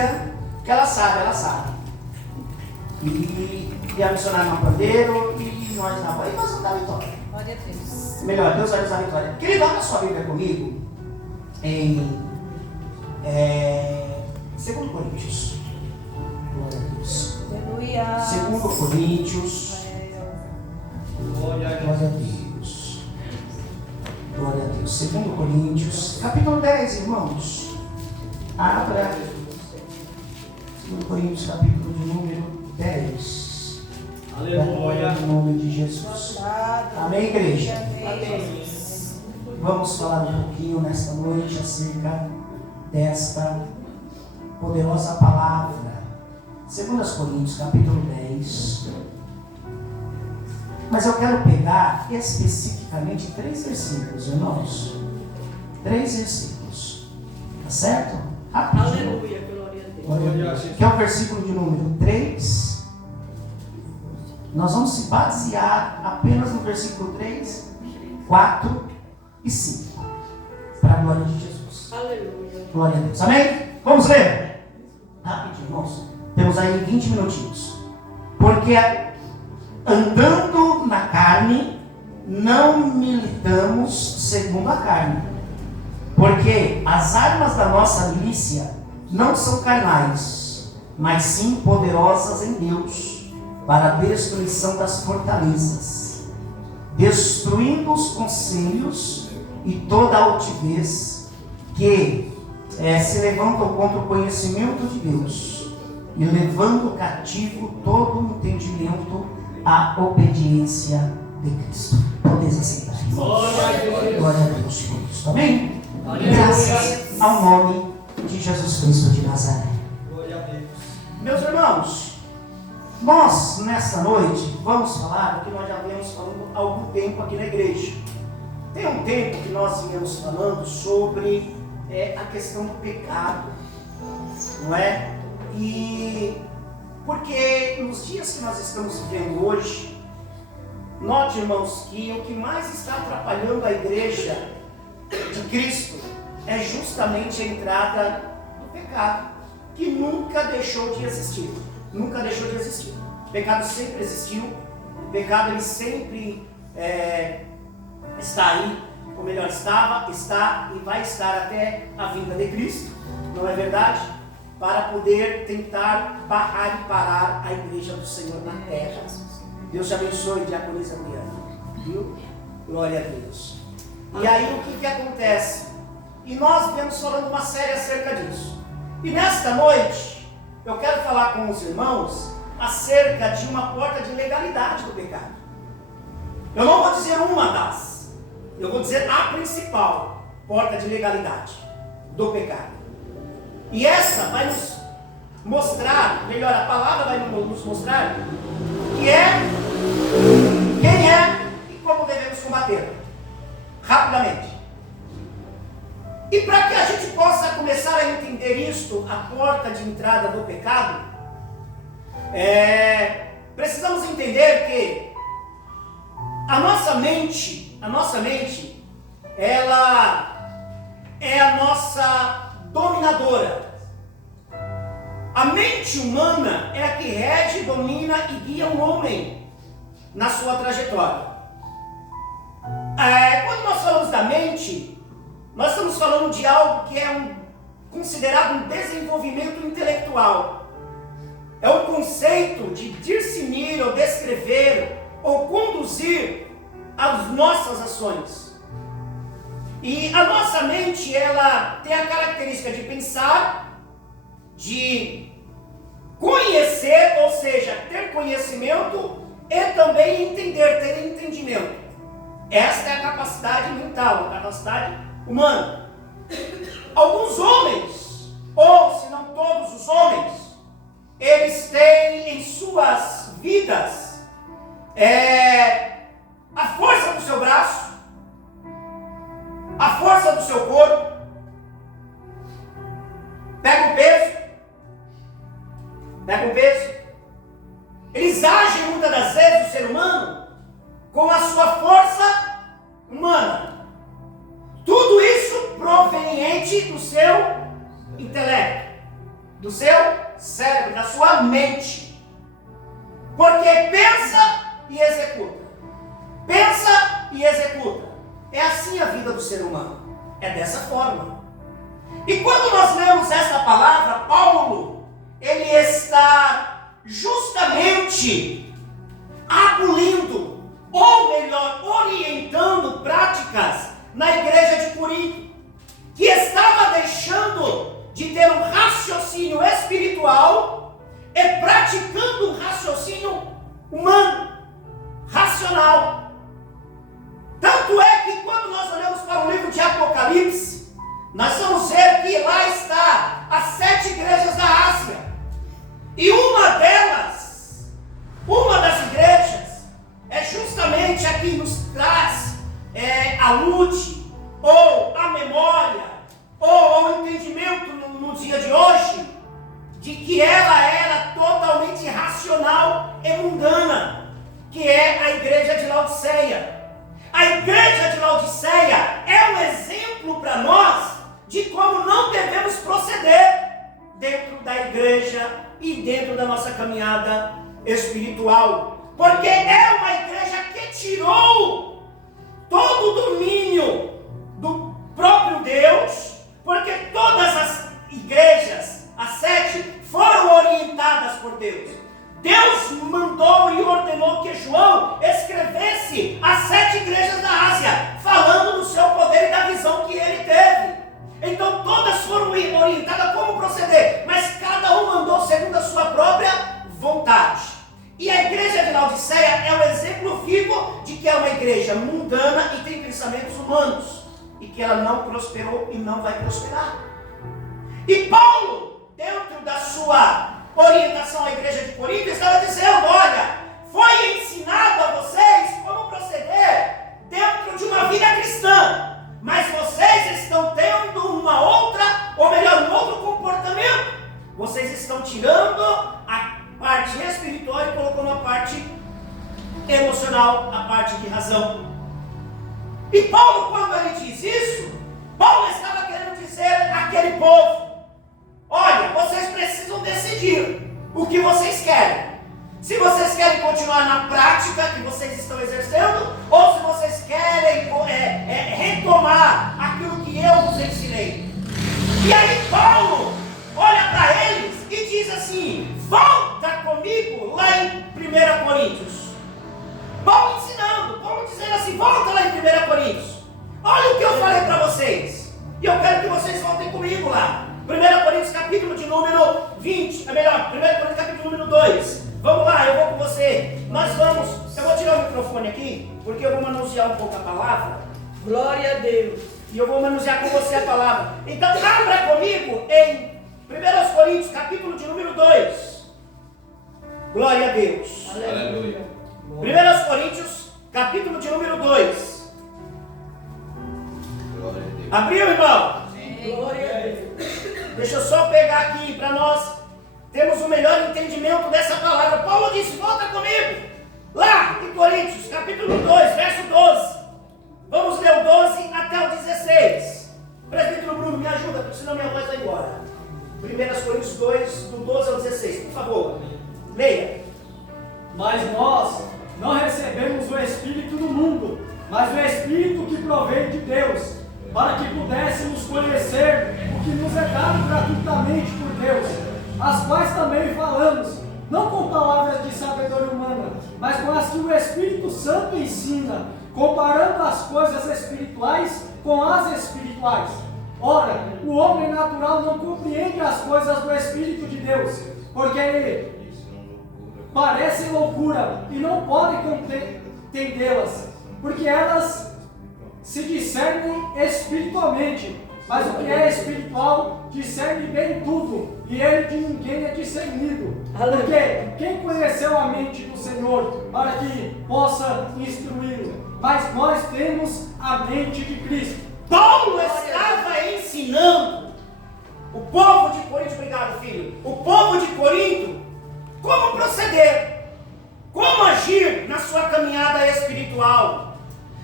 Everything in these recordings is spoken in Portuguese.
harmonia, que ela sabe. E a missionária no pandeiro, e nós na voz, e nós vamos dar vitória. Glória a Deus. Melhor, Deus vai nos dar vitória. Querido, abra sua Bíblia comigo em 2 Coríntios. Glória a Deus. Aleluia. 2 Coríntios. Glória a Deus. Glória a Deus. 2 Coríntios, capítulo 10, irmãos. Abra 2 Coríntios, capítulo de número 10. Aleluia. Em nome de Jesus. Amém, igreja? Amém. Vamos falar um pouquinho nesta noite acerca desta poderosa palavra. 2 Coríntios, capítulo 10. Mas eu quero pegar especificamente 3 versículos, irmãos. 3 versículos. Tá certo? Rapidinho. Aleluia, glória a Deus. Que é o versículo de número 3. Nós vamos se basear apenas no versículo 3, 4 e 5. Para a glória de Jesus. Aleluia. Glória a Deus. Amém? Vamos ler? Rapidinho, irmãos. Temos aí 20 minutinhos. Porque andando na carne, não militamos segundo a carne. Porque as armas da nossa milícia não são carnais, mas sim poderosas em Deus, para a destruição das fortalezas, destruindo os conselhos e toda a altivez que se levantam contra o conhecimento de Deus, e levando cativo todo o entendimento à obediência de Cristo. Podeis aceitar. Glória a Deus, queridos. Amém? Graças ao nome de Jesus Cristo de Nazaré. Glória a Deus. Meus irmãos, nós nesta noite vamos falar do que nós já viemos falando há algum tempo aqui na igreja. Tem um tempo que nós viemos falando sobre a questão do pecado, não é? E porque nos dias que nós estamos vivendo hoje, note, irmãos, que o que mais está atrapalhando a igreja de Cristo é justamente a entrada do pecado, que nunca deixou de existir. Nunca deixou de existir. O pecado sempre existiu. O pecado ele sempre está aí, ou melhor, estava, está e vai estar até a vinda de Cristo. Não é verdade? Para poder tentar barrar e parar a igreja do Senhor na terra. Deus te abençoe, diaconisa Briana. Viu? Glória a Deus. E aí o que acontece? E nós viemos falando uma série acerca disso. E nesta noite, eu quero falar com os irmãos acerca de uma porta de legalidade do pecado. Eu não vou dizer uma das, eu vou dizer a principal porta de legalidade do pecado. E essa vai nos mostrar, melhor, a palavra vai nos mostrar quem é e como devemos combater rapidamente. E para que a gente possa começar a entender isto, a porta de entrada do pecado, precisamos entender que a nossa mente, ela é a nossa dominadora. A mente humana é a que rege, domina e guia o homem na sua trajetória. Quando nós falamos da mente, nós estamos falando de algo que é considerado um desenvolvimento intelectual. É um conceito de discernir ou descrever ou conduzir as nossas ações. E a nossa mente, ela tem a característica de pensar, de conhecer, ou seja, ter conhecimento e também entender, ter entendimento. Esta é a capacidade mental, a capacidade humana. Alguns homens, ou se não todos os homens, eles têm em suas vidas a força do seu braço, a força do seu corpo, pega o peso, eles agem muitas das vezes, o ser humano, com a sua força humana. Tudo isso proveniente do seu intelecto, do seu cérebro, da sua mente. Porque pensa e executa. Pensa e executa. É assim a vida do ser humano. É dessa forma. E quando nós lemos essa palavra, Paulo, ele está justamente abolindo, ou melhor, orientando práticas na igreja de Corinto, que estava deixando de ter um raciocínio espiritual e praticando um raciocínio humano, racional. Tanto é que quando nós olhamos para o livro de Apocalipse, nós vamos ver que lá está as 7 igrejas da Ásia. E uma das igrejas, é justamente a que nos traz a lute, ou a memória, ou o entendimento no dia de hoje, de que ela era totalmente irracional e mundana, que é a igreja de Laodiceia. A igreja de Laodiceia é um exemplo para nós de como não devemos proceder dentro da igreja e dentro da nossa caminhada espiritual. Porque é uma igreja que tirou todo o domínio do próprio Deus, porque todas as igrejas, as 7, foram orientadas por Deus. Deus mandou e ordenou que João escrevesse as 7 igrejas da Ásia, falando do seu poder e da visão que ele teve. Então todas foram orientadas a como proceder, mas cada um mandou segundo a sua própria vontade. E a igreja de Laodiceia é um exemplo vivo de que é uma igreja mundana e tem pensamentos humanos, e que ela não prosperou e não vai prosperar. E Paulo, dentro da sua orientação à igreja de Corinto, estava dizendo: olha, foi ensinado a vocês como proceder dentro de uma vida cristã, mas vocês estão tendo uma outra, ou melhor, um outro comportamento. Vocês estão tirando a parte espiritual e colocando a parte emocional, a parte de razão. E Paulo, quando ele diz isso, Paulo estava querendo dizer àquele povo: olha, vocês precisam decidir o que vocês querem. Se vocês querem continuar na prática que vocês estão exercendo, ou se vocês querem retomar aquilo que eu vos ensinei. E aí Paulo olha para eles e diz assim: volta comigo lá em 1 Coríntios. Paulo ensinando, Paulo dizendo assim: volta lá em 1 Coríntios. Olha o que eu falei para vocês. E eu quero que vocês voltem comigo lá. 1 Coríntios capítulo de número 20, 1 Coríntios capítulo número 2. Vamos lá, eu vou com você. Eu vou tirar o microfone aqui, porque eu vou manusear um pouco a palavra. Glória a Deus. E eu vou manusear com você a palavra. Então abra comigo em 1 Coríntios capítulo de número 2. Glória a Deus. Aleluia. 1 Coríntios capítulo de número 2. Glória a Deus. Abriu, irmão? Glória a Deus. Deixa eu só pegar aqui para nós termos o melhor entendimento dessa palavra. Paulo disse: volta comigo lá em Coríntios capítulo 2, verso 12. Vamos ler o 12 até o 16. Presbítero Bruno, me ajuda, porque senão minha voz vai embora. 1 Coríntios 2, do 12 ao 16, por favor, leia. Mas nós não recebemos o Espírito do mundo, mas o Espírito que provém de Deus, para que pudéssemos conhecer o que nos é dado gratuitamente por Deus, as quais também falamos, não com palavras de sabedoria humana, mas com as que o Espírito Santo ensina, comparando as coisas espirituais com as espirituais. Ora, o homem natural não compreende as coisas do Espírito de Deus, porque parecem loucura e não podem entendê-las, porque elas se discernem espiritualmente, mas o que é espiritual discerne bem tudo, e ele de ninguém é discernido. Porque quem conheceu a mente do Senhor para que possa instruí-lo? Mas nós temos a mente de Cristo. Paulo estava ensinando o povo de Corinto, obrigado filho, o povo de Corinto, como proceder, como agir na sua caminhada espiritual.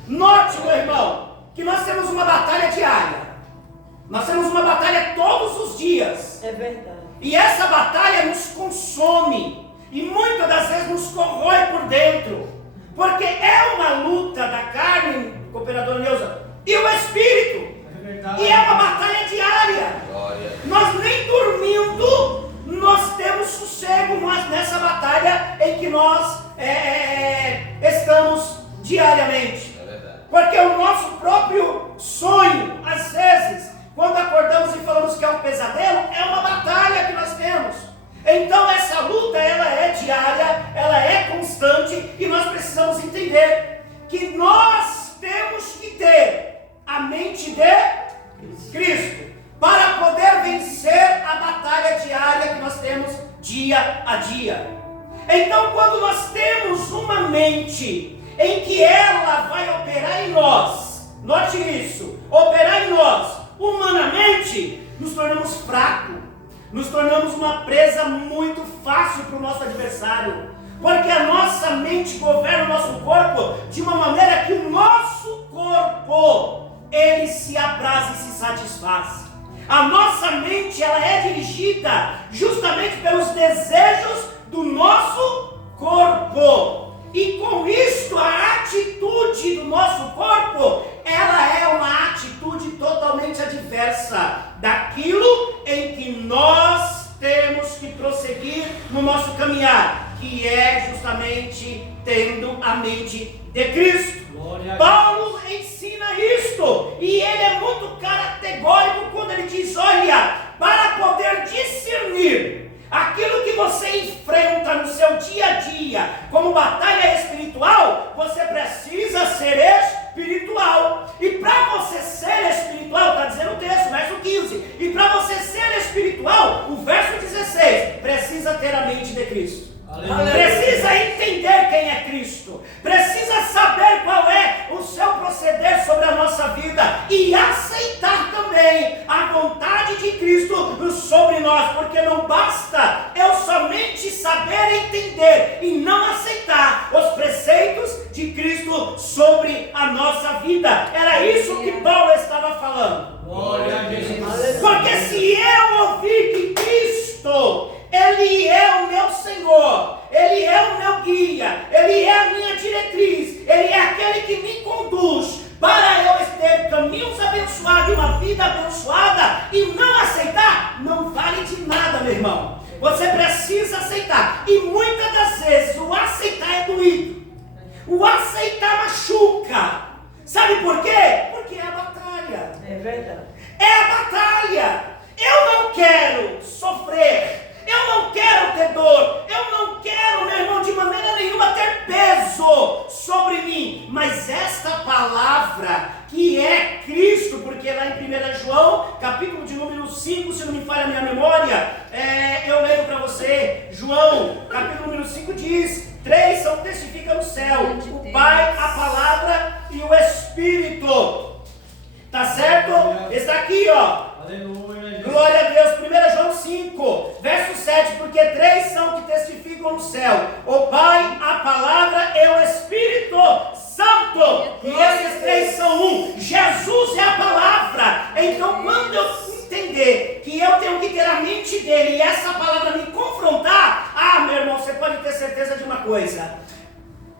Note, meu irmão, que nós temos uma batalha diária. Nós temos uma batalha todos os dias. É verdade. E essa batalha nos consome e muitas das vezes nos corrói por dentro, porque é uma luta da carne, cooperadora Neuza, e o espírito. E é uma batalha diária. Nós nem dormindo nós temos sossego nessa batalha em que nós estamos diariamente. Porque o nosso próprio sonho, às vezes, quando acordamos e falamos que é um pesadelo, é uma batalha que nós temos. Então essa luta, ela é diária, ela é constante, e nós precisamos entender que nós temos que ter a mente de Cristo para poder vencer a batalha diária que nós temos dia a dia. Então, quando nós temos uma mente em que ela vai operar em nós, note isso, operar em nós humanamente, nos tornamos fracos, nos tornamos uma presa muito fácil para o nosso adversário, porque a nossa mente governa o nosso corpo de uma maneira que o nosso corpo, ele se apraz e se satisfaz. A nossa mente, ela é dirigida justamente pelos desejos do nosso corpo. E com isto, a atitude do nosso corpo, ela é uma atitude totalmente adversa daquilo em que nós temos que prosseguir no nosso caminhar, que é justamente tendo a mente de Cristo. Paulo ensina isto, e ele é muito categórico quando ele diz: olha, para poder discernir aquilo que você enfrenta no seu dia a dia como batalha espiritual, você precisa ser espiritual. E para você ser espiritual, está dizendo o texto, verso 15, e para você ser espiritual, o verso 16, precisa ter a mente de Cristo. Aleluia. Precisa entender quem é Cristo, precisa saber qual é o seu proceder sobre a nossa vida e aceitar também a vontade de Cristo sobre nós, porque não basta eu somente saber entender e não aceitar os preceitos de Cristo sobre a nossa vida. Era isso que Paulo estava falando. Glória a Deus. Porque se eu ouvir que Cristo, Ele é o meu Senhor, Ele é o meu guia, Ele é a minha diretriz, Ele é aquele que me conduz para eu ter caminhos abençoados e uma vida abençoada, e não aceitar, não vale de nada, meu irmão. Você precisa aceitar, e muitas das vezes o aceitar é doído, o aceitar machuca. Sabe por quê? Porque é a batalha. É verdade. É a batalha. Eu não quero sofrer, eu não quero ter dor, eu não quero, meu irmão, de maneira nenhuma ter peso sobre mim. Mas esta palavra que é Cristo, porque lá em 1 João, capítulo de número 5, se não me falha a minha memória, eu leio para você. João, capítulo número 5 diz: 3 são testificam no céu, o Pai, a palavra e o Espírito. Tá certo? Está aqui, ó. Aleluia. Glória a Deus. 1 João 5, verso 7, porque 3 são que testificam no céu, o Pai, a palavra e o Espírito Santo, e esses 3 são um. Jesus é a palavra. Então, quando eu entender que eu tenho que ter a mente dele e essa palavra me confrontar, meu irmão, você pode ter certeza de uma coisa: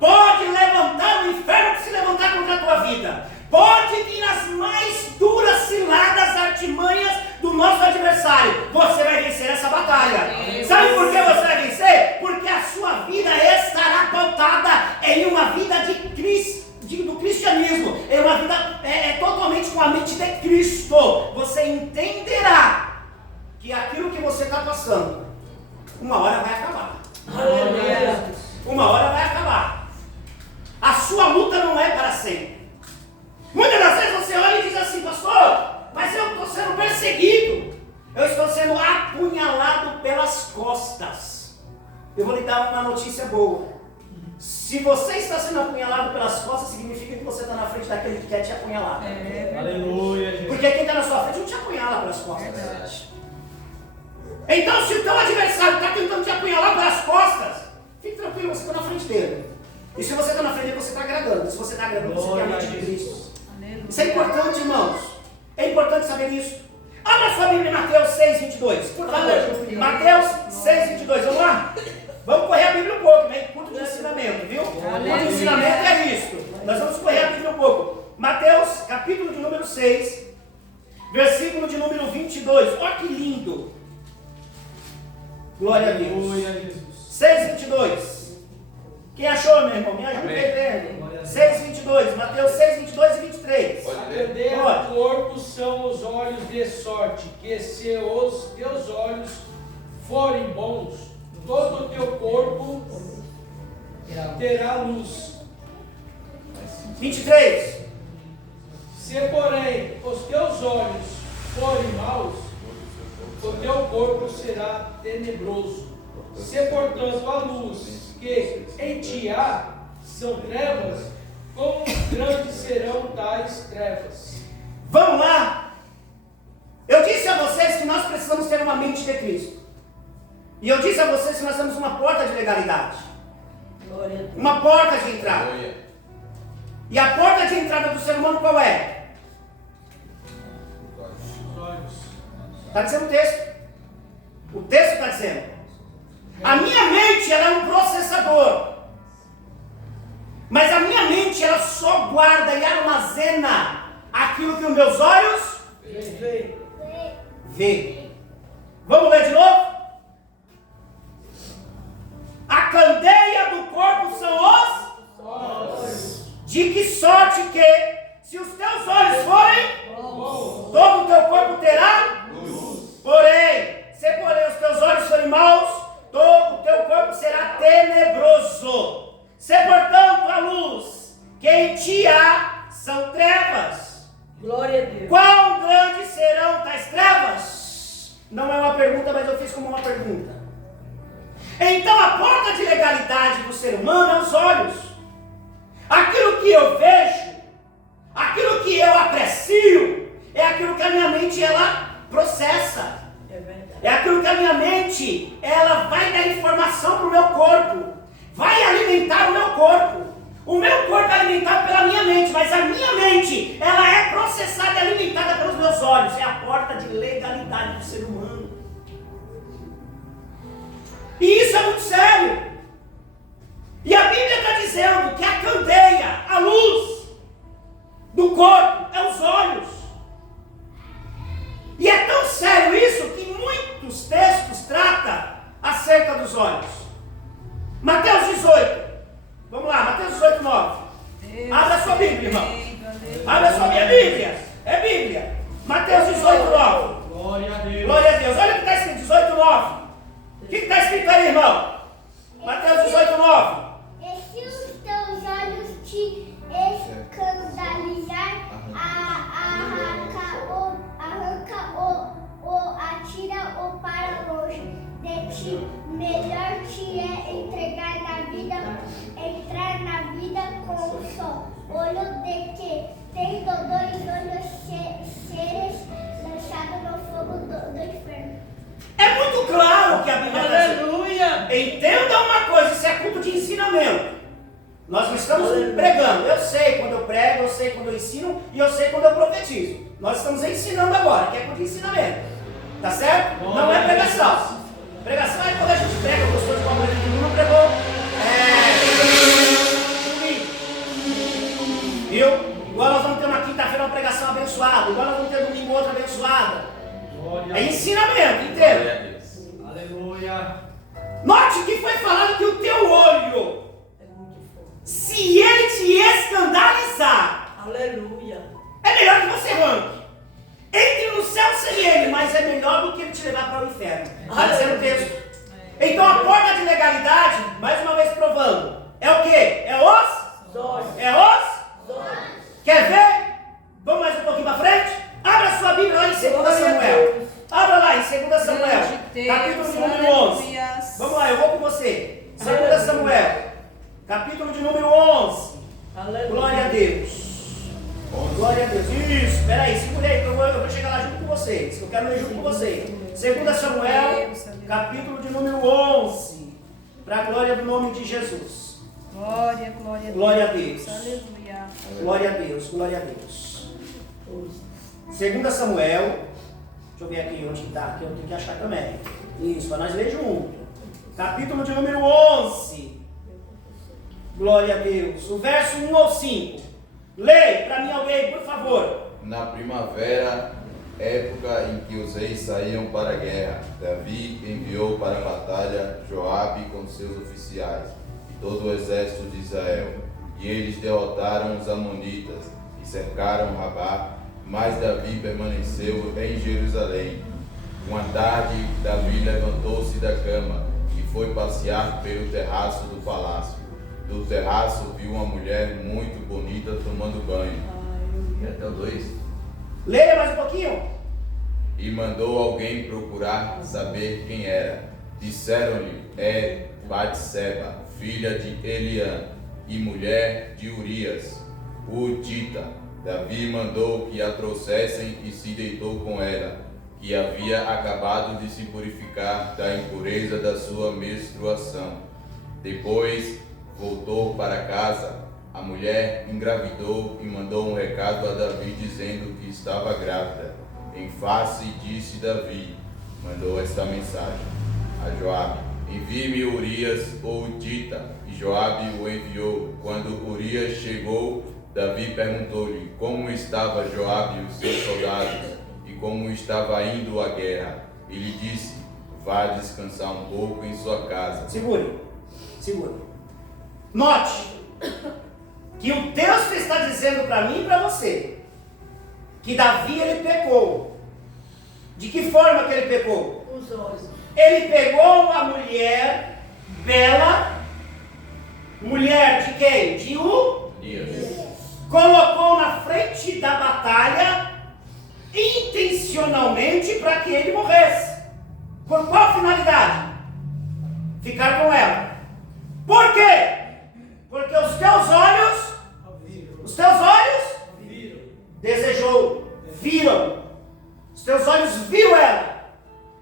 pode levantar o inferno que se levantar contra a tua vida, pode vir as mais duras ciladas, artimanhas do nosso adversário, você vai vencer essa batalha. Sabe por que você vai vencer? Porque a sua vida estará pautada em uma vida do cristianismo, em uma vida totalmente com a mente de Cristo. Você entenderá que aquilo que você está passando, uma hora vai acabar. Aleluia. Uma hora vai acabar. A sua luta não é para sempre. Muitas das vezes você olha e diz assim: pastor, mas eu estou sendo perseguido, eu estou sendo apunhalado pelas costas. Eu vou lhe dar uma notícia boa. Se você está sendo apunhalado pelas costas, significa que você está na frente daquele que quer te apunhalar. Aleluia, Jesus. Porque quem está na sua frente não te apunhala pelas costas. Então, se o teu adversário está tentando te apunhalar pelas costas, fique tranquilo, você está na frente dele. E se você está na frente dele, você está agradando. Se você está agradando, você tem a mente de Cristo. Isso é importante, irmãos. É importante saber isso. Abra sua Bíblia em Mateus 6, 22, por favor. Mateus 6:22, vamos lá? Vamos correr a Bíblia um pouco, né? Curto de ensinamento, viu? Curto de ensinamento é isso. Nós vamos correr a Bíblia um pouco. Mateus, capítulo de número 6, versículo de número 22. Olha que lindo. Glória a Deus. 6:22. Quem achou, meu irmão? Me ajuda aí, 6:22. Mateus 6:22 e 23. A candeia do corpo são os olhos, de sorte que se os teus olhos forem bons, todo o teu corpo terá luz. 23. Se, porém, os teus olhos forem maus, o teu corpo será tenebroso. Se, portanto, a luz que em ti há são trevas, quão grandes serão tais trevas? Vamos lá. Eu disse a vocês que nós precisamos ter uma mente de Cristo. E eu disse a vocês que nós temos uma porta de legalidade. Uma porta de entrada. E a porta de entrada do ser humano qual é? Os olhos. Está dizendo o texto. O texto está dizendo. A minha mente ela é um processador. Mas a minha mente ela só guarda e armazena aquilo que os meus olhos vê. Vamos ler de novo? A candeia do corpo são os olhos. De que sorte que, se os teus olhos forem, todo o teu corpo terá luz. Porém, se porém os teus olhos forem maus, todo o teu corpo será tenebroso. Se portanto a luz que em ti há são trevas. Glória a Deus. Quão grandes serão tais trevas? Não é uma pergunta, mas eu fiz como uma pergunta. Então a porta de legalidade do ser humano é os olhos. Aquilo que eu vejo, aquilo que eu aprecio, é aquilo que a minha mente ela processa. É aquilo que a minha mente ela vai dar informação para o meu corpo, vai alimentar o meu corpo. O meu corpo é alimentado pela minha mente, mas a minha mente ela é processada e alimentada pelos meus olhos. É a porta de legalidade do ser humano. E isso é muito sério. E a Bíblia está dizendo que a candeia, a luz do corpo é os olhos. E é tão sério isso que muitos textos tratam acerca dos olhos. Mateus 18. Vamos lá, Mateus 18, 9. Abra a sua Bíblia, irmão. Abra a sua Bíblia. É Bíblia. Mateus 18, 9. Glória a Deus. Glória a Deus. Olha o que está escrito, 18, 9. O que está escrito aí, irmão? Mateus 18, 9. E se os teus olhos te escandalizar, atira-o para longe de ti. Melhor te é entrar na vida com um só olho de que, tendo dois olhos, seres lançado no fogo do inferno. É muito claro que a Bíblia está dizendo. Aleluia. Entenda uma coisa, isso é culto de ensinamento. Nós não estamos pregando. Eu sei quando eu prego, eu sei quando eu ensino e eu sei quando eu profetizo. Nós estamos ensinando agora, que é culto de ensinamento. Tá certo? Não é pregação. Pregação é quando a gente prega, o pastor de uma coisa que não pregou. Viu? Igual nós vamos ter uma quinta-feira uma pregação abençoada. Igual nós vamos ter domingo outra abençoada. É ensinamento inteiro. Aleluia. Note que foi falado que o teu olho, se ele te escandalizar, Aleluia. é melhor que você arranque. Entre no céu sem ele, mas é melhor do que ele te levar para o inferno. Está dizendo o texto. Então a porta de legalidade, mais uma vez provando, é o quê? É os? Olhos. É os? Quer ver? Vamos mais um pouquinho para frente? Abra sua Bíblia lá em 2 Samuel. Abra lá em 2 Samuel, capítulo de número 11. Vamos lá, eu vou com você. 2 Samuel, capítulo de número 11. Aleluia. Glória a Deus. Glória a Deus. Isso, peraí, segura aí, que eu vou chegar lá junto com vocês. Eu quero ler junto com vocês. 2 Samuel, capítulo de número 11. Para a glória do nome de Jesus. Glória, glória a Deus. Glória a Deus. Aleluia. Glória a Deus, glória a Deus. 2 Samuel, Deixa eu ver aqui onde está, que eu tenho que achar também. Isso, para nós ler junto. Capítulo de número 11. Glória a Deus. O verso 1 ao 5. Leia para mim alguém, por favor. Na primavera, época em que os reis saíam para a guerra, Davi enviou para a batalha Joabe com seus oficiais e todo o exército de Israel. E eles derrotaram os amonitas e cercaram Rabá, mas Davi permaneceu em Jerusalém. Uma tarde, Davi levantou-se da cama e foi passear pelo terraço do palácio. Do terraço viu uma mulher muito bonita tomando banho. E até o 2. Leia mais um pouquinho. E mandou alguém procurar saber quem era. Disseram-lhe, é Batseba, filha de Eliã, e mulher de Urias, o Hitita. Davi mandou que a trouxessem e se deitou com ela, que havia acabado de se purificar da impureza da sua menstruação. Depois voltou para casa. A mulher engravidou e mandou um recado a Davi dizendo que estava grávida. Em face disse Davi, mandou esta mensagem a Joabe: envie-me Urias o Hitita. E Joabe o enviou. Quando Urias chegou, Davi perguntou-lhe como estava Joabe e os seus soldados e como estava indo a guerra. Ele disse: vá descansar um pouco em sua casa. Segure. Note que o texto está dizendo para mim e para você que Davi ele pecou. De que forma que ele pecou? Os olhos. Ele pegou a mulher bela, mulher de quem? De Urias. colocou na frente da batalha intencionalmente para que ele morresse. Por qual finalidade? Ficar com ela. Por quê? Porque os teus olhos viram. Os teus olhos viram ela.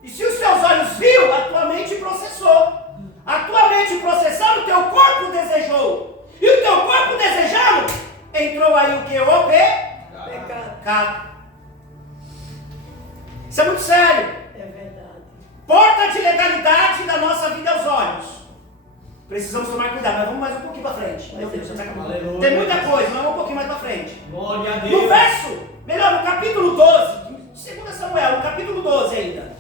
E se os teus olhos viram, a tua mente processou. A tua mente processando, o teu corpo desejou. E o teu corpo desejando, entrou aí o que? O pecado. Isso é muito sério. É verdade. Porta de legalidade da nossa vida aos olhos. Precisamos tomar cuidado, mas vamos mais um pouquinho para frente. Meu Deus, tá acabando. Aleluia. Tem muita coisa, mas vamos um pouquinho mais para frente. Glória a Deus. No capítulo 12, de 2 Samuel, no capítulo 12 ainda.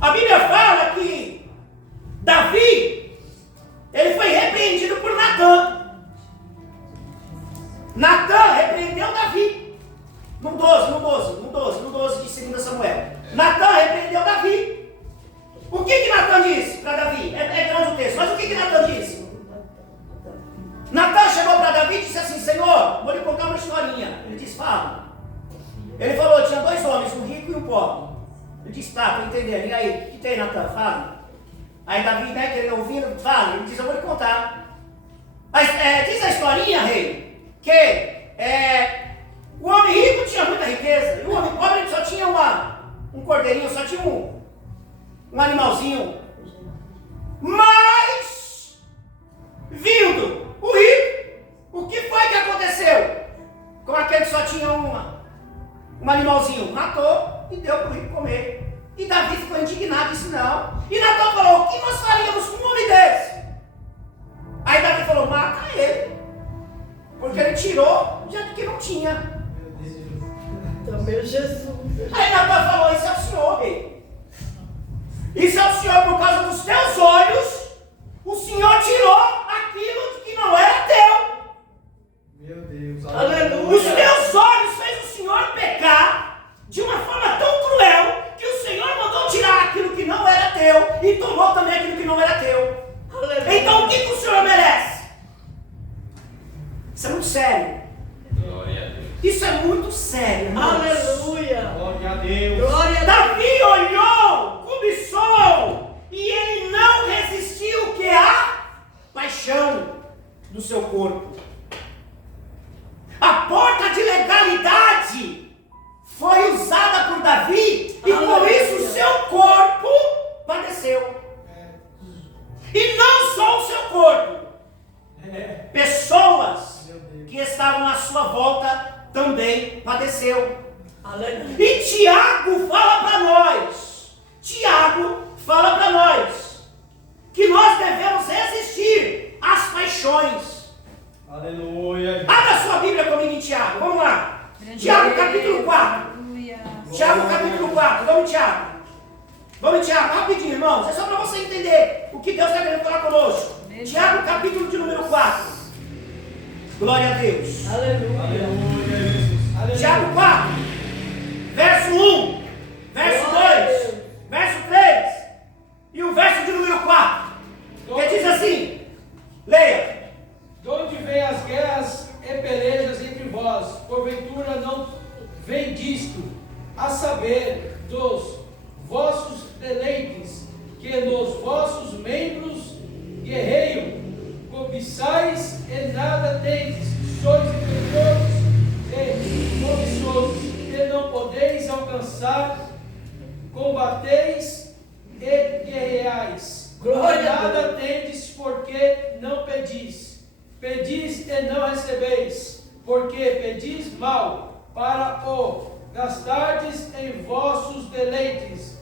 A Bíblia fala que Davi, ele foi repreendido por Natã. Natã repreendeu Davi. No 12 de 2 Samuel. Natã repreendeu Davi. O que Natã disse para Davi? É grande o texto, mas o que Natã disse? Natã chegou para Davi e disse assim: Senhor, vou lhe contar uma historinha. Ele disse: fala. Ele falou: tinha 2 homens, um rico e um pobre. Ele disse: tá, estou entendendo. E aí, o que tem, Natã? Fala. Aí Davi, né, que ele ouvindo, fala. Ele diz: eu vou lhe contar. Mas, diz a historinha, rei, que o homem rico tinha muita riqueza, e o homem pobre só tinha um cordeirinho, só tinha um animalzinho. Mas, vindo o rico, o que foi que aconteceu com aquele que só tinha um animalzinho? Matou e deu para o rico comer. E Davi ficou indignado e disse: não. E Natã falou: o que nós faríamos com um homem desse? Aí Davi falou: mata ele, porque ele tirou do jeito que não tinha. Também Jesus. Aí Natã falou: isso é o Senhor, rei. Isso é o Senhor, por causa dos teus olhos, o Senhor tirou aquilo que não era teu. Meu Deus. Aleluia. Os teus olhos fez o Senhor pecar de uma forma tão cruel que o Senhor mandou tirar aquilo que não era teu e tomou também aquilo que não era teu. Aleluia. Então o que o Senhor merece? Isso é muito sério. Glória a Deus. Isso é muito sério, irmãos. Aleluia. Glória a Deus. Glória a Deus. Davi olhou, cobiçou, e ele não resistiu que a paixão do seu corpo. A porta de legalidade foi usada por Davi, e com isso o seu corpo padeceu. E não só o seu corpo, pessoas que estavam à sua volta também padeceu. Aleluia. E Tiago Tiago capítulo 4. Tiago capítulo 4. Vamos, Tiago. Vamos, Tiago. Rapidinho, irmãos. É só para você entender o que Deus está querendo falar conosco. Tiago capítulo de número 4. Glória a Deus. Aleluia. Tiago 4. Verso 1. Verso 2. Verso 3. E o verso de número 4. Que diz assim. Leia. De onde vêm as guerras e pelejas entre vós? Porventura não vem disto, a saber, dos vossos deleites, que nos vossos membros guerreiam, cobiçais e nada tendes, sois impetuosos e cobiçosos, e não podeis alcançar, combateis e guerreais. Glória a Nada tendes, porque não pedis. Pedis e não recebeis, porque pedis mal, para o gastardes em vossos deleites.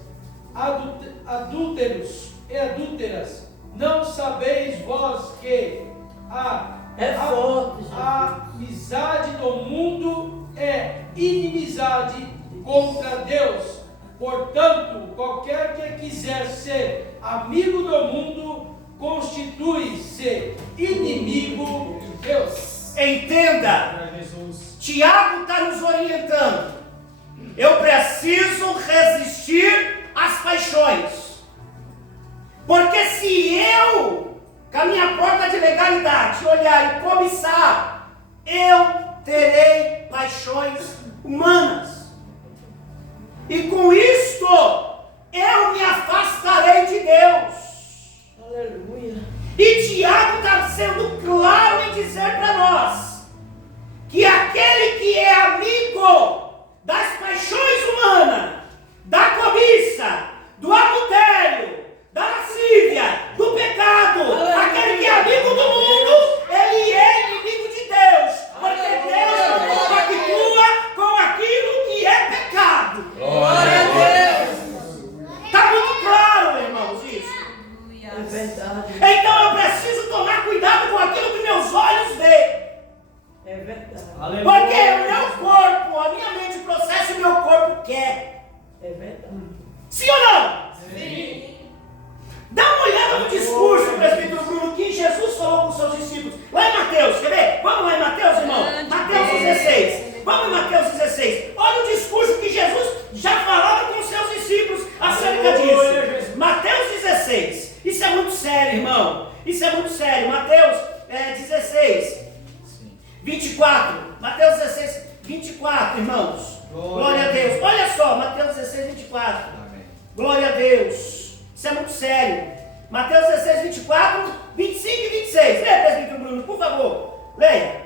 Adúlteros e adúlteras, não sabeis vós que É forte, Jesus. a amizade do mundo é inimizade contra Deus. Portanto, qualquer que quiser ser amigo do mundo, constitui-se inimigo de Deus. Entenda. Tiago está nos orientando. Eu preciso resistir às paixões. Porque se eu, com a minha porta de legalidade, olhar e cobiçar, eu terei paixões humanas. E com isto, eu me afastarei de Deus. Aleluia. E Tiago está sendo claro em dizer para nós que aquele que é amigo das paixões humanas, da cobiça, do adultério, da lascívia, do pecado, aquele que é amigo do mundo, ele é inimigo de Deus, porque Deus não compactua com aquilo que é pecado. Glória a Deus. Está muito claro, irmãos, isso. É verdade. Então eu preciso tomar cuidado com aquilo que meus olhos veem. É verdade. Porque o meu corpo, a minha mente processa e o meu corpo quer. É verdade. Sim ou não? Sim. Dá uma olhada no discurso, presbítero Bruno, que Jesus falou com os seus discípulos. Lá em Mateus, quer ver? Vamos lá em Mateus, irmão? Mateus 16. Vamos em Mateus 16. Olha o discurso que Jesus já falava com os seus discípulos acerca disso. Mateus 16. Isso é muito sério, irmão. Isso é muito sério. Mateus 16. 24. Mateus 16, 24, irmãos. Glória a Deus. Olha só, Mateus 16, 24. Amém. Glória a Deus. Isso é muito sério. Mateus 16, 24, 25 e 26. Leia, presbítero Bruno, por favor. Leia.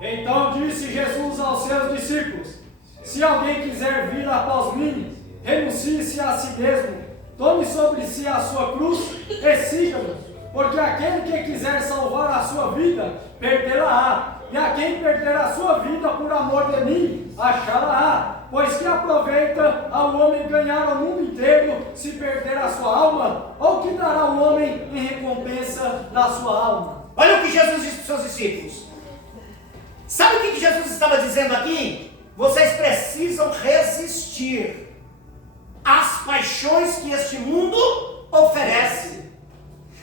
Então disse Jesus aos seus discípulos: se alguém quiser vir após mim, renuncie-se a si mesmo, tome sobre si a sua cruz e siga-me. Porque aquele que quiser salvar a sua vida, perdê-la-á. E a quem perder a sua vida por amor de mim, achá-la-á. Pois que aproveita ao homem ganhar o mundo inteiro, se perder a sua alma? Ou que dará o homem em recompensa da sua alma? Olha o que Jesus disse para os seus discípulos. Sabe o que Jesus estava dizendo aqui? Vocês precisam resistir às paixões que este mundo oferece.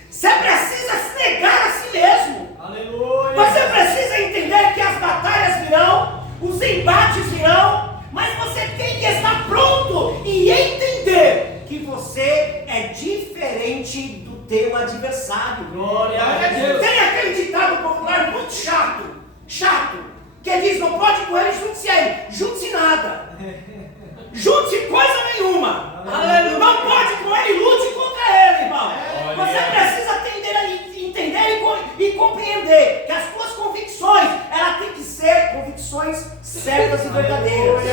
Você precisa se negar a si mesmo. Aleluia! Você precisa entender que as batalhas virão, os embates virão, mas você tem que estar pronto e entender que você é diferente do teu adversário. Glória a Deus! Tem aquele ditado popular muito chato, que diz: não pode com ele, junte-se a ele. Junte-se nada. Junte-se coisa nenhuma. Aleluia. Não pode com ele, lute contra ele, irmão. Olha. Você precisa entender e compreender que as suas convicções, elas têm que ser convicções certas e verdadeiras.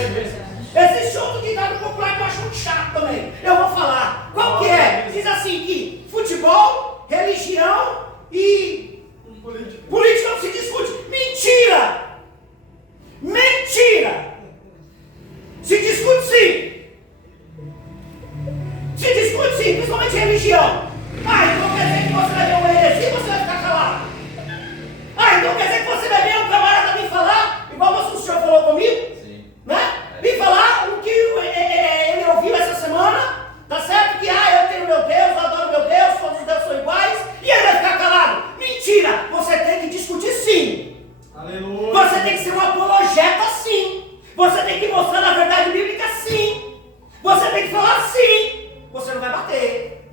Existe outro ditado popular que eu acho muito chato também. Eu vou falar. Qual que é? Diz assim que futebol, religião e política não se discute. Mentira! Mentira! Se discute sim. Se discute sim, principalmente religião. Então quer dizer que você vai ver uma heresia e você vai ficar calado. Então quer dizer que você vai ver um camarada vir falar, igual o senhor falou comigo,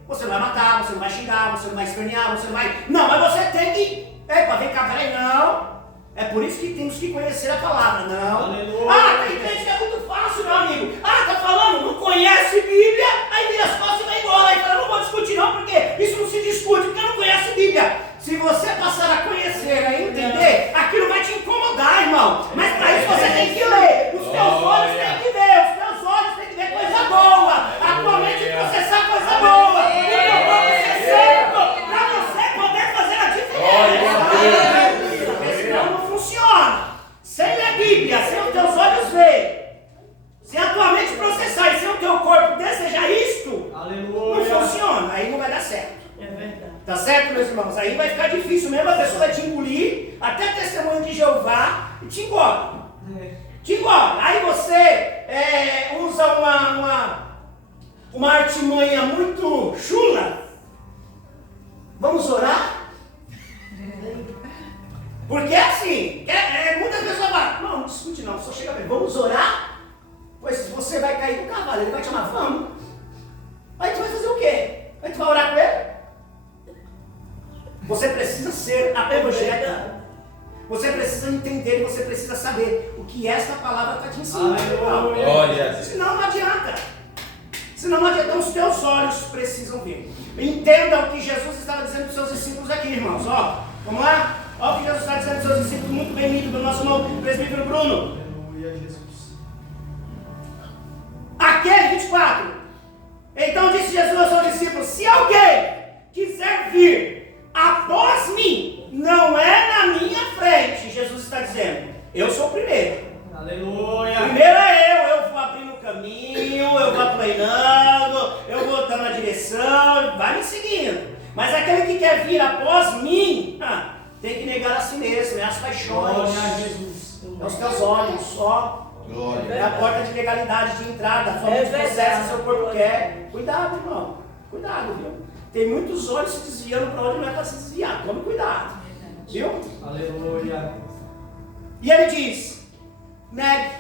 Você não vai matar, você não vai xingar, você não vai espernear, você não vai... Não, mas você tem que... Epa, vem cá, peraí, não. É por isso que temos que conhecer a palavra, não. Aleluia. Ah, tem gente que é muito fácil, meu amigo. Ah, tá falando, não conhece Bíblia, aí vira as costas e vai embora. Aí fala, não vou discutir não, porque isso não se discute, porque não conhece Bíblia. Se você passar a conhecer, a entender, aquilo vai te incomodar, irmão. Mas para isso você tem que ler. Os teus olhos têm que ver, os teus olhos têm que ver coisa boa. A tua mente processar coisa boa. O teu corpo ser certo, para você poder fazer a diferença. Porque senão não funciona. Sem a Bíblia, sem os teus olhos ver, sem a tua mente processar e sem o teu corpo desejar isto, não funciona. Aí não vai dar certo. É verdade. Tá certo, meus irmãos? Aí vai ficar difícil mesmo, a pessoa vai te engolir, até testemunho de Jeová, e te engole. Te engole. Aí você usa uma artimanha muito chula. Vamos orar? Porque assim, muitas pessoas falam, não discute não, só chega bem, vamos orar? Pois você vai cair do cavalo, ele vai te chamar, vamos. Aí tu vai fazer o quê? Aí tu vai orar com ele? Você precisa ser apologeta. Você precisa entender, você precisa saber o que esta palavra está te ensinando. Senão não adianta. Senão não adianta, os teus olhos precisam ver. Entenda o que Jesus estava dizendo para os seus discípulos aqui, irmãos. Ó, vamos lá? Olha o que Jesus está dizendo para os seus discípulos, muito bem lido do nosso irmão presbítero Bruno. Aleluia, Jesus. Aquele 24. Então disse Jesus aos seus discípulos: se alguém quiser vir após mim, não é na minha frente. Jesus está dizendo, eu sou o primeiro. Aleluia. Primeiro é eu vou abrindo o caminho, eu vou treinando, eu vou dando a direção, vai me seguindo. Mas aquele que quer vir após mim, tem que negar a si mesmo, é as paixões. Glória a Jesus. É os teus olhos, ó. Glória. É a porta de legalidade de entrada, a sua mente processa, seu corpo quer. Cuidado, irmão. Cuidado, viu? Tem muitos olhos se desviando para onde não é para se desviar. Tome cuidado. Viu? Aleluia. E ele diz, negue.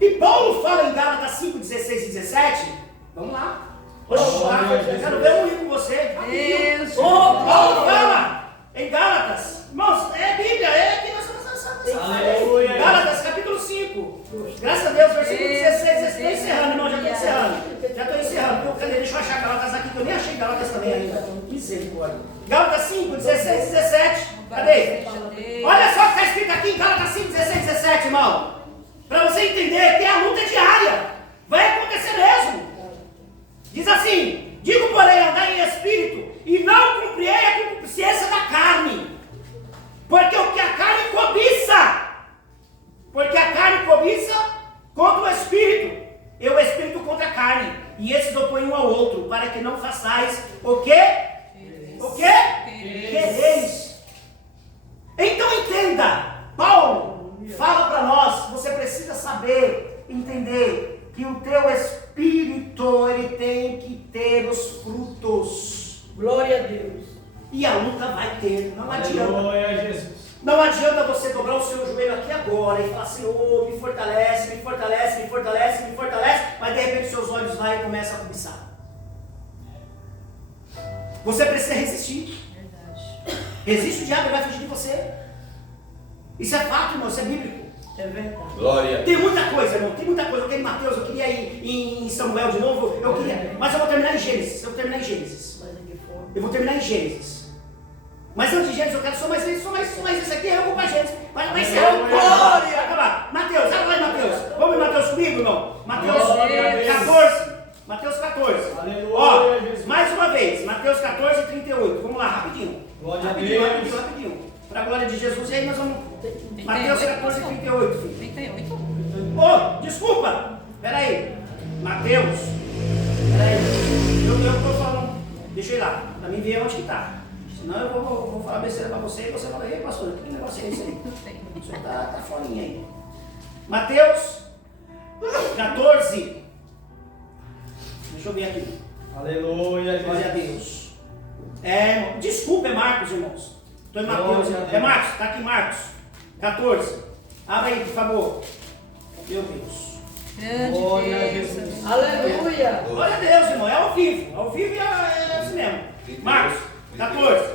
E Paulo fala em Gálatas 5, 16 e 17. Vamos lá. Vamos lá. Eu quero ver um ir com você. Deus. Paulo fala em Gálatas. Irmãos, é Bíblia, é que nós vamos Aleluia. Gálatas capítulo 5. Graças a Deus, versículo 16. Estou encerrando, irmão, já estou encerrando. Já estou encerrando. Cadê? Deixa eu achar Gálatas aqui, que eu nem achei Gálatas também ainda. Misericórdia. Gálatas 5, 16 e 17. Cadê? Olha só o que está escrito aqui em Gálatas 5, 16 e 17, irmão. Para você entender que a luta é diária. Vai acontecer mesmo. Diz assim: digo, porém, andar em espírito e não cumprirei a concupiscência da carne. Porque o que a carne cobiça, contra o espírito, e o espírito contra a carne, e esses opõem um ao outro, para que não façais o quê? O quê? Quereis. Então entenda, Paulo fala para nós, você precisa saber, entender, que o teu espírito, ele tem que ter os frutos. Glória a Deus. E a luta vai ter, não adianta. Glória a Jesus. Não adianta você dobrar o seu joelho aqui agora e falar, Senhor, me fortalece, me fortalece, me fortalece, me fortalece, mas de repente seus olhos vai e começam a cobiçar. Você precisa resistir. Resiste o diabo, ele vai fugir de você. Isso é fato, irmão, isso é bíblico. É verdade. Glória. Tem muita coisa, irmão, tem muita coisa. Eu queria em Mateus, eu queria ir em Samuel de novo, eu queria, mas eu vou terminar em Gênesis. Eu vou terminar em Gênesis. Mas antes de Gênesis, eu quero só mais isso aqui, eu vou para Gênesis. Vai encerrar. Glória! Vai acabar. Mateus, vai lá em Mateus. Vamos em Mateus comigo, irmão? Mateus 14. Mateus 14. Aleluia, Ó, Jesus. mais uma vez, Mateus 14, 38. Vamos lá, rapidinho. Glória a Deus. Rapidinho. Para a glória de Jesus. E aí nós vamos. Mateus 14, 38, filho. 38? Oh, desculpa. Peraí. Mateus. Peraí. Eu estou falando. Deixa eu ir lá. Para mim ver onde que está. Senão eu vou falar besteira para você e você fala, ei pastor, que negócio é esse aí? Isso aí tá forinha aí. Mateus 14. Deixa eu ver aqui. Aleluia, Glória a Jesus. Deus. Desculpa, é Marcos, irmãos. Estou em Mateus. Glória a Deus. É Marcos, está aqui Marcos 14. Abre aí, por favor. Meu Deus. Glória a Jesus. Aleluia. Glória a Deus, irmão. É ao vivo. Ao vivo é assim mesmo. Marcos 14,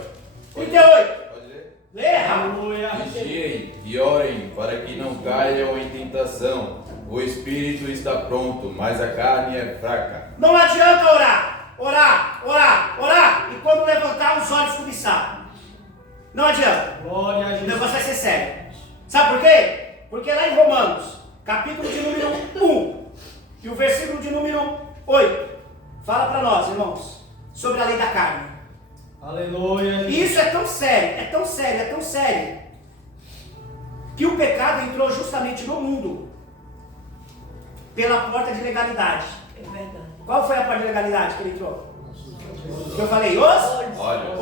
38. Pode ler? Lê rápido. Aleluia. Vigiem e orem para que não caiam em tentação. O espírito está pronto, mas a carne é fraca. Não adianta orar. Orar, orar, orar. E quando levantar, os olhos cobiçar. Não adianta. Glória a O Jesus. negócio vai ser sério. Sabe por quê? Porque lá em Romanos, capítulo de número 1, e o versículo de número 8, fala para nós, irmãos, sobre a lei da carne. Aleluia. E isso é tão sério, é tão sério, é tão sério, que o pecado entrou justamente no mundo pela porta de legalidade. É verdade. Qual foi a porta de legalidade que ele entrou? Que eu falei, os? Olha.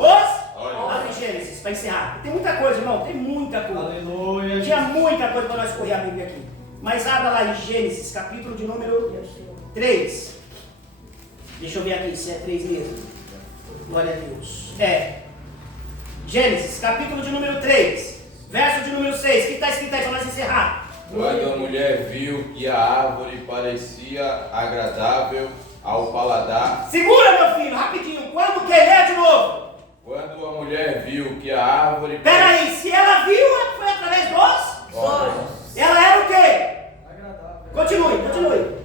Lá em Gênesis, para encerrar. Tem muita coisa, irmão, tem muita coisa. Aleluia. Tinha muita coisa para nós correr a Bíblia aqui. Mas abra lá em Gênesis, capítulo de número 3. Deixa eu ver aqui se é 3 mesmo. Glória a Deus. É. Gênesis, capítulo de número 3. Verso de número 6. O que está escrito aí para nós encerrar? Quando a mulher viu que a árvore parecia agradável ao paladar. Segura, meu filho, rapidinho. Quando quer ler de novo? Quando a mulher viu que a árvore. Peraí, se ela viu, foi através dos? Olhos. Ela era o quê? Agradável. Continue.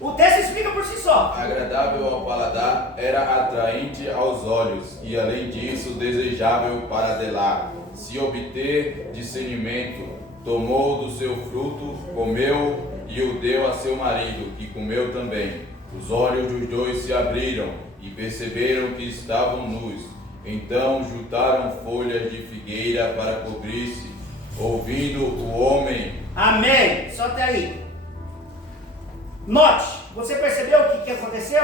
O texto explica por si só. Agradável ao paladar, era atraente aos olhos e, além disso, desejável para delar. Se obter discernimento, tomou do seu fruto, comeu e o deu a seu marido, que comeu também. Os olhos dos dois se abriram e perceberam que estavam nus. Então juntaram folhas de figueira para cobrir-se. Ouvindo o homem. Amém. Só até aí. Note, você percebeu o que aconteceu?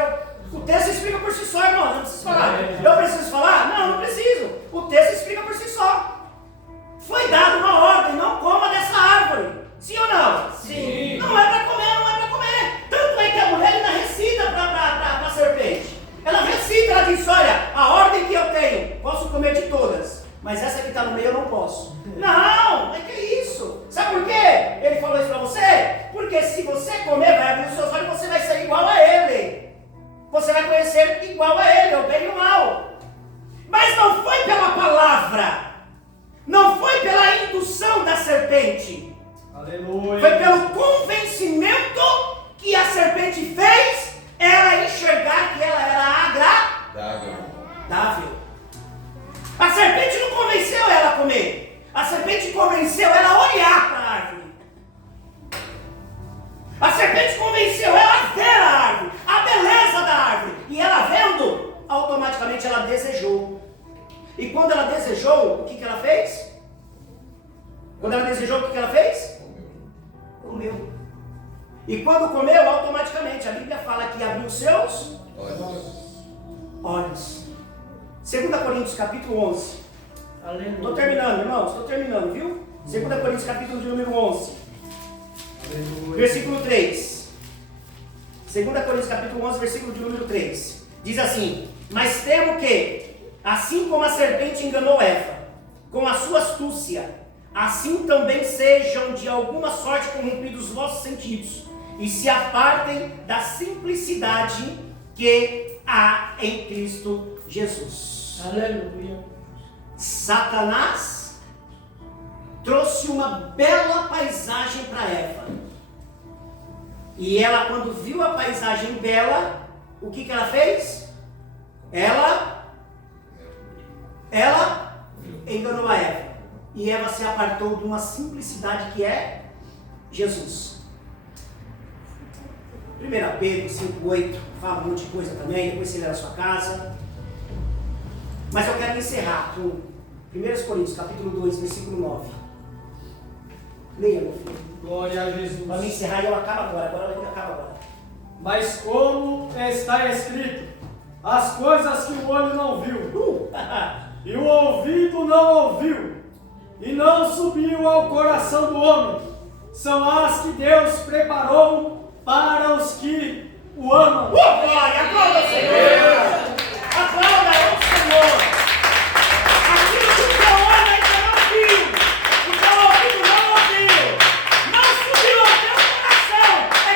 O texto explica por si só, irmão. Não preciso falar. Eu preciso falar? Não preciso. O texto explica por si só. Foi dada uma ordem, não coma dessa árvore. Sim ou não? Sim. Não é para comer, não é para comer. Tanto é que a mulher ainda recita para a serpente. Ela recita, ela diz, olha, a ordem que eu tenho, posso comer de todas, mas essa que está no meio eu não posso. Não, é que é isso. Sabe por quê? Ele falou isso para você? Porque se você comer, vai abrir os seus olhos e você vai ser igual a ele. Você vai conhecer igual a ele, o bem e o mal. Mas não foi pela palavra, não foi pela indução da serpente. Aleluia. Foi pelo convencimento que a serpente fez ela enxergar que ela era agradável. A serpente não convenceu ela a comer. A serpente convenceu ela a olhar para a árvore. A serpente convenceu ela a ver a árvore, a beleza da árvore. E ela vendo, automaticamente ela desejou. E quando ela desejou, o que ela fez? Quando ela desejou, o que ela fez? Comeu. E quando comeu, automaticamente, a Bíblia fala que abriu seus olhos. 2 Coríntios capítulo 11. Aleluia. Estou terminando, irmãos, estou terminando, viu? 2 Coríntios capítulo de número 11. Aleluia. Versículo 3. 2 Coríntios capítulo 11, versículo de número 3. Diz assim: mas temo que, assim como a serpente enganou Eva, com a sua astúcia, assim também sejam de alguma sorte corrompidos os vossos sentidos, e se apartem da simplicidade que há em Cristo Jesus. Aleluia. Satanás trouxe uma bela paisagem para Eva. E ela, quando viu a paisagem bela, o que ela fez? Ela enganou a Eva. E Eva se apartou de uma simplicidade que é Jesus. 1 Pedro 5,8 fala um monte de coisa também, depois você lê na sua casa. Mas eu quero encerrar com 1 Coríntios capítulo 2, versículo 9. Leia, meu filho. Glória a Jesus. Para me encerrar eu acabo agora eu acabo agora. Mas como está escrito, as coisas que o olho não viu, e o ouvido não ouviu, e não subiu ao coração do homem, são as que Deus preparou para os que o amam. Glória, aplauda o Senhor! Aplauda o Senhor! Aquilo que o teu olho ainda não viu, o teu ouvido não ouviu, não subiu ao teu coração, é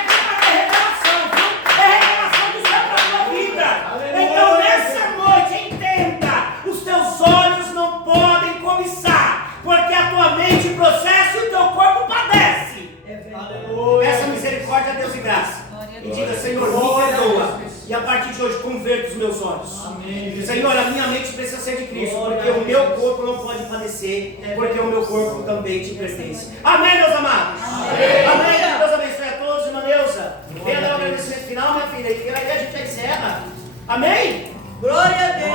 a Deus em graça. E diga, Glória. Senhor, me perdoa. E a partir de hoje, converta os meus olhos. Amém. Senhor, a minha mente precisa ser de Cristo, Glória porque a o Deus. meu corpo não pode padecer, porque o meu corpo também te pertence. Amém, meus amados? Amém. Deus abençoe a todos, irmã Neuza. Venha dar um agradecimento final, minha filha, e aí a gente já encerra. Amém? Glória a Deus.